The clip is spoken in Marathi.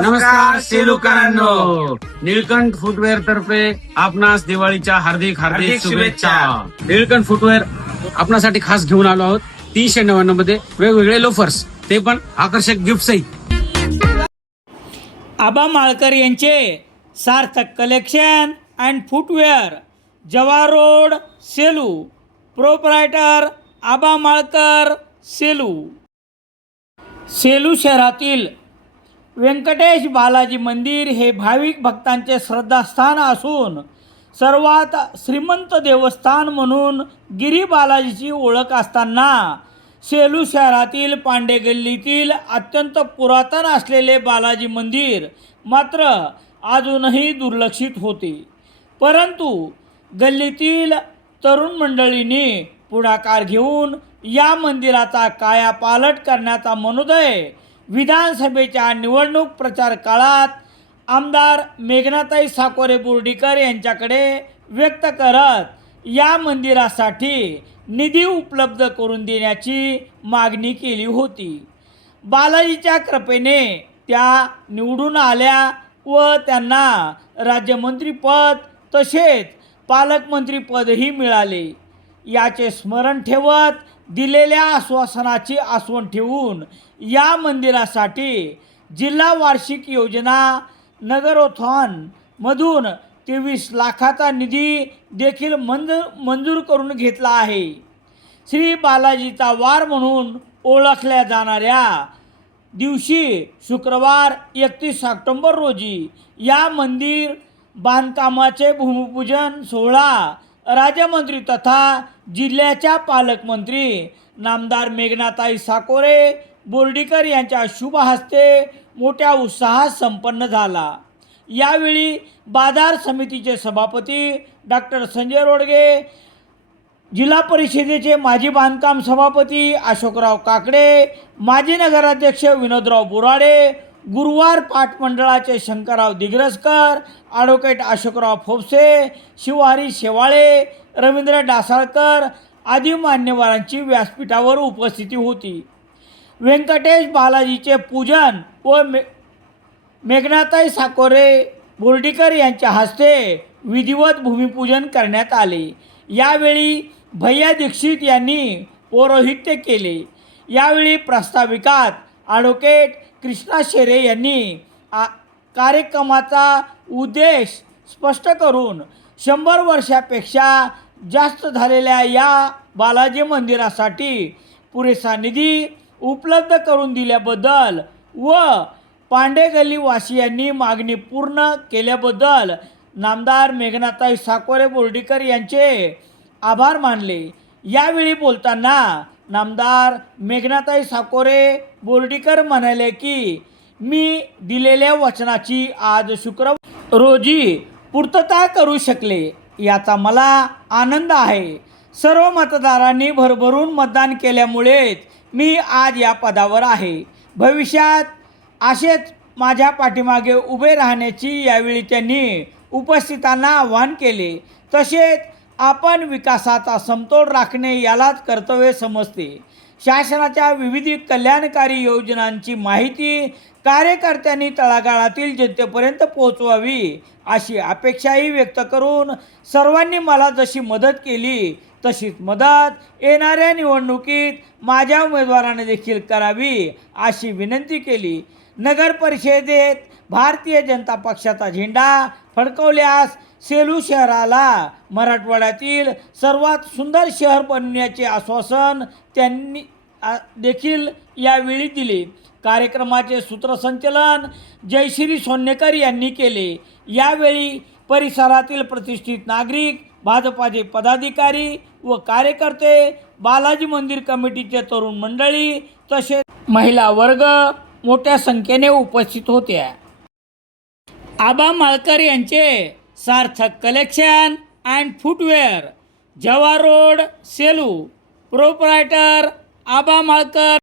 नमस्कार सेलुकारांनो. निळकंठ फुटवेअर तर्फे आपणास दिवाळीच्या हार्दिक हार्दिक हार्दिक शुभेच्छा. शुभेच्छा. निळकंठ फुटवेअर आपणासाठी खास घेऊन आलो आहोत. तीनशे नव्याण्णवमध्ये वेगवेगळे लोफर्स ते पण आकर्षक गिफ्ट सहित. आबा माळकर यांचे Sarthak collection and footwear Jawahar road Selu. Proprietor Aba Malkar Selu. Selu शहरातील व्यंकटेश बालाजी मंदिर हे भाविक भक्तांचे श्रद्धास्थान असून सर्वात श्रीमंत देवस्थान म्हणून गिरी बालाजीची ओळख असताना सेलू शहरातील पांडे गल्लीतील अत्यंत पुरातन असलेले बालाजी मंदिर मात्र अजूनही दुर्लक्षित होते. परंतु गल्लीतील तरुण मंडळींनी पुढाकार घेऊन या मंदिराचा कायापालट करण्याचा मनोदय विधानसभेच्या निवडणूक प्रचार काळात आमदार मेघनाताई साकोरे बोर्डीकर यांच्याकडे व्यक्त करत या मंदिरासाठी निधी उपलब्ध करून देण्याची मागणी केली होती. बालाजीच्या कृपेने त्या निवडून आल्या व त्यांना राज्यमंत्रीपद तसेच पालकमंत्रीपदही मिळाले. याचे स्मरण ठेवत दिलेल्या आश्वासनाची आसवण ठेवून या मंदिरासाठी जिल्हा वार्षिक योजना नगरोथॉनमधून तेवीस लाखाचा निधी देखील मंज मंजूर करून घेतला आहे. श्री बालाजीचा वार म्हणून ओळखल्या जाणाऱ्या दिवशी शुक्रवार एकतीस ऑक्टोंबर रोजी या मंदिर बांधकामाचे भूमिपूजन सोहळा राज्यमंत्री तथा जिल्ह्याच्या पालकमंत्री नामदार मेघनाताई साकोरे बोर्डीकर यांच्या शुभ हस्ते मोठ्या उत्साहात संपन्न झाला. यावेळी बाजार समितीचे सभापती डॉक्टर संजय रोडगे जिल्हा परिषदेचे माजी बांधकाम सभापती अशोकराव काकडे माजी नगराध्यक्ष विनोदराव बोराडे गुरुवार पाठ मंडळाचे शंकरराव दिग्रसकर ॲडव्होकेट अशोकराव फोपसे शिवहारी शेवाळे रवींद्र डासाळकर आदी मान्यवरांची व्यासपीठावर उपस्थिती होती. व्यंकटेश बालाजीचे पूजन व मे मेघनाताई साकोरे बोर्डीकर यांच्या हस्ते विधिवत भूमिपूजन करण्यात आले. यावेळी भैया दीक्षित यांनी पौरोहित्य केले. यावेळी प्रस्ताविकात ॲडव्होकेट कृष्णा शेरे यांनी आ कार्यक्रमाचा उद्देश स्पष्ट करून शंभर वर्षापेक्षा जास्त झालेल्या या बालाजी मंदिरासाठी पुरेसा निधी उपलब्ध करून दिल्याबद्दल व पांडे वासियांनी मागणी पूर्ण केल्याबद्दल नामदार मेघनाताई साकोरे बोर्डीकर यांचे आभार मानले. यावेळी बोलताना नामदार मेघनाताई साकोरे बोर्डीकर म्हणाले की मी दिलेल्या वचनाची आज शुक्रवार रोजी पूर्तता करू शकले याचा मला आनंद आहे. सर्व मतदारांनी भरभरून मतदान केल्यामुळेच मी आज या पदावर आहे. भविष्यात असेच माझ्या पाठीमागे उभे राहण्याची यावेळी त्यांनी उपस्थितांना आवाहन केले. तसेच आपण विकासाचा समतोल राखणे यालाच कर्तव्य समजते. शासनाच्या विविध कल्याणकारी योजनांची माहिती कार्यकर्त्यांनी तळागाळातील जनतेपर्यंत पोहोचवावी अशी अपेक्षाही व्यक्त करून सर्वांनी मला जशी मदत केली तशीच मदत येणाऱ्या निवडणुकीत माझ्या उमेदवाराने देखील करावी अशी विनंती केली. नगर परिषदेत भारतीय जनता पक्षाचा झेंडा फडकवल्यास सेलू शहराला मराठवाड्यातील सर्वात सुंदर शहर बनवण्याचे आश्वासन त्यांनी देखील यावेळी दिले. कार्यक्रमाचे सूत्रसंचलन जयश्री सोन्नेकर यांनी केले. यावेळी परिसरातील प्रतिष्ठित नागरिक भाजपाचे पदाधिकारी व कार्यकर्ते बालाजी मंदिर कमिटीचे तरुण मंडळी तसेच महिला वर्ग मोठ्या संख्येने उपस्थित होत्या आबा माळकर यांचे सार्थक कलेक्शन अँड फुटवेअर जवा रोड सेलू प्रोपरायटर आबा माळकर